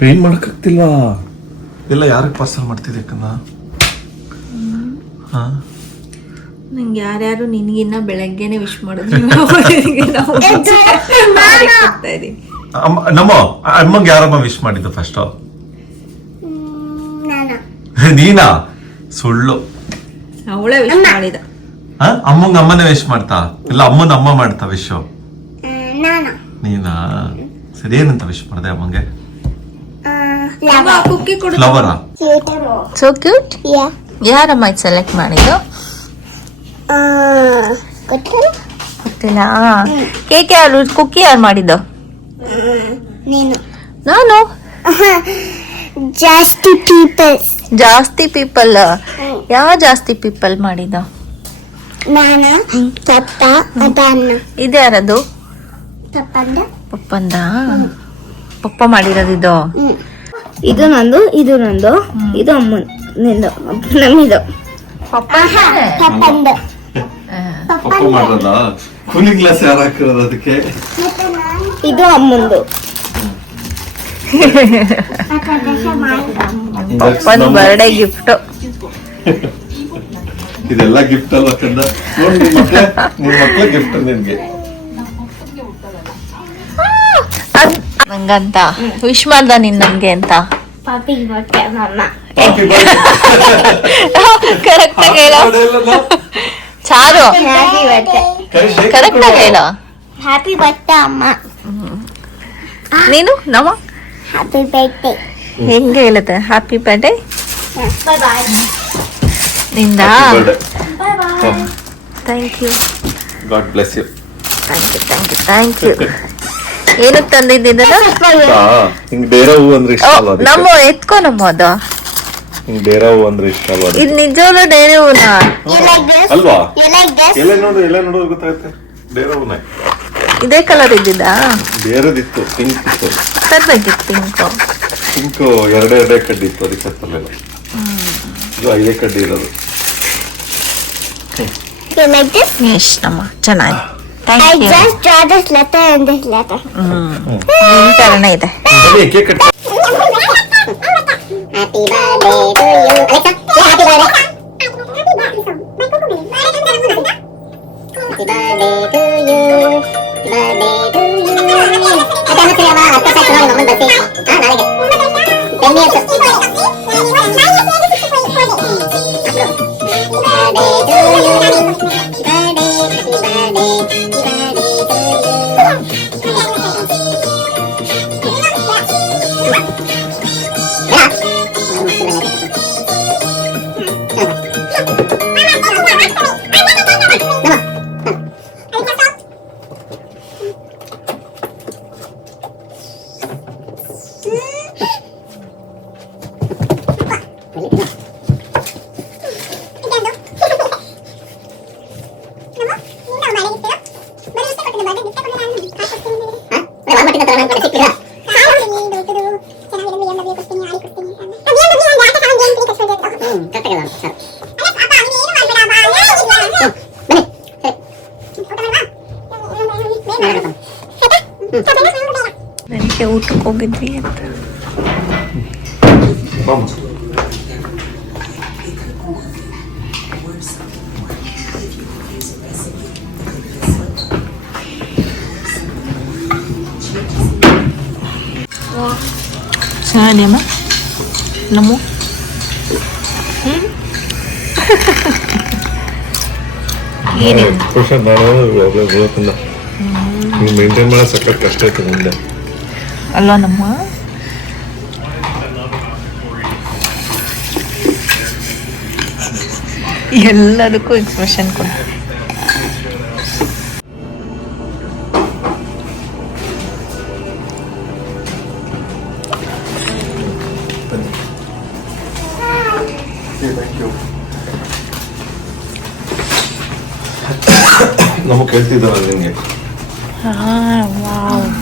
Paint ಮಾಡಕ್ಕಾಗ್ತಿಲ್ವಾ? ಇಲ್ಲ, ಯಾರಿಗೆ parcel ಮಾಡ್ತಿದ್ದಕ್ಕನ್ನ? ನಂಗೆ ಯಾರ್ಯಾರು ನಿನ್ಗಿನ್ನ ಬೆಳಗ್ಗೆನೆ ವಿಶ್ ಮಾಡಿದ್ರು. ನಮ್ಮ ಅಮ್ಮಂಗೆ ಯಾರಮ್ಮ ವಿಶ್ ಮಾಡಿದ್ದು ಫಸ್ಟ್? ನೀನಾ? ಸುಳ್ಳು. ಅವಳೇ ವಿಶ್ ಮಾಡಿದ. ಅಮ್ಮಂಗ ಅಮ್ಮನೇ ವಿಶ್ ಮಾಡ್ತಾ? ಇಲ್ಲ, ಅಮ್ಮನ ಅಮ್ಮ ಮಾಡ್ತಾ ವಿಶ್? ನೀನಾ? ಸರಿ, ಏನಂತ ವಿಶ್ ಮಾಡಿದೆ ಅಮ್ಮಂಗೆ? ಫ್ಲವರಾ? So cute. ಯಾರಮ್ಮ ಇದು ಸೆಲೆಕ್ಟ್ ಮಾಡಿದ್ದು? ಗೊತ್ತಿಲ್ಲ. ಕೇಕ್ ಯಾರು, ಕುಕ್ಕಿ ಯಾರು ಮಾಡಿದ್ದು? ನಾನು. ಜಾಸ್ತಿ ಪೀಪಲ್. ಯಾವ ಜಾಸ್ತಿ ಪೀಪಲ್ ಮಾಡಿದ? ಇದು ಯಾರದು? ಪಪ್ಪಂದ. ಪಪ್ಪ ಮಾಡಿರೋದು ಇದು? ಇದು ನಂದು, ಇದು ಅಮ್ಮನ, ನಿಂದು, ನಮ್ಮಿದು. ಪಪ್ಪ ಮಾಡೋದ? ಕೂಲಿಂಗ್ ಗ್ಲಾಸ್ ಯಾರು ಹಾಕಿರೋದು ಅದಕ್ಕೆ? ಇದು ಅಮ್ಮಂದು. ಪಪ್ಪನ ಬರ್ಡೇ ಗಿಫ್ಟ್. ಇದೆಲ್ಲ ಗಿಫ್ಟ್ ಅಲ್ವಾ ಕಂದ? ನಿನ್ ಮಕ್ಳ ಗಿಫ್ಟ್ ನಿನ್ಗೆ. ನಂಗಂತ ವಿಶ್ ಮಾಡ್ದ ನೀನ್ ನನ್ಗೆ ಅಂತ. ಕರೆಕ್ಟ್ ಆಗಿ ಹೇಳೋ ಚಾರು. ಕರೆಕ್ಟ್ ಆಗಿ ಹೇಳೋ. ಹ್ಯಾಪಿ ಬರ್ತ್ಡೇ ಅಮ್ಮ. ನೀನು ನಮ್ಮ ಹ್ಯಾಪಿ ಬರ್ತ್ಡೇ ಹೆಂಗೆ ಹೇಳುತ್ತೆ? ಹ್ಯಾಪಿ ಬರ್ಡೇ ನಿಂದ. Thank you. God bless you. Thank you. ಏನಕ್ಕೆ ತಂದಿದ್ದೀನಲ್ಲ? ಹಿಂಗ್ ಬೇರೆ ಹೂ ಅಂದ್ರೆ ಇಷ್ಟ ಅಲ್ವಾ? ನಮ್ಮ ಎತ್ಕೋ ನಮ್ಮ ಅದು. ಹಿಂಗ್ ಬೇರೆ ಹೂ ಅಂದ್ರೆ ಇಷ್ಟ ಅಲ್ವಾ? ಇದು ನಿಜವಾಗ್ಲೂ ಡೈರಿ ಹೂನ ಅಲ್ವಾ? ಎಲೆ ನೋಡು ಗೊತ್ತಾಗುತ್ತೆ. ಬೇರೆ ಹೂನ ಇದೇ ಕಲರ್ ಇದ್ದಿದ್ದ? ಬೇರೆದಿತ್ತು, ಪಿಂಕ್ ಇತ್ತು. ತರ್ಬೇಕಿತ್ತು ಪಿಂಕ್. ಪಿಂಕ್ ಎರಡೇ ಕಡ್ಡಿ ಇತ್ತು, ಅದಕ್ಕೆ ತರಲಿಲ್ಲ. ಇದು 5 ಕಡ್ಡಿ ಇರೋದು. ನಮ್ಮ ಚೆನ್ನಾಗಿ. I just draw this letter and this letter. ನಿನ್ ತರನೇ ಇದೆ. Happy birthday to you. Alexa, say happy birthday. Happy birthday to you. Happy birthday to you. Happy birthday to you. Happy birthday ನನಗೆ ಊಟಕ್ಕೆ ಹೋಗಿದ್ವಿ ಅಂತ. ಚೆನ್ನಾಗಿದೆಯಮ್ಮ ನಮ್ಮ ಮೇಂಟೈನ್ ಮಾಡೋ ಸಖತ್ ಕಷ್ಟ ಆಯ್ತು ಮುಂದೆ ಅಲ್ವಾ ನಮ್ಮ. ಎಲ್ಲದಕ್ಕೂ ಎಕ್ಸ್ಪ್ರೆಷನ್ ಕೊಡ. ನಮಗೆ ಕೇಳ್ತಿದ್ದಾರಲ್ಲ ನಿಮಗೆ. ವಾವ್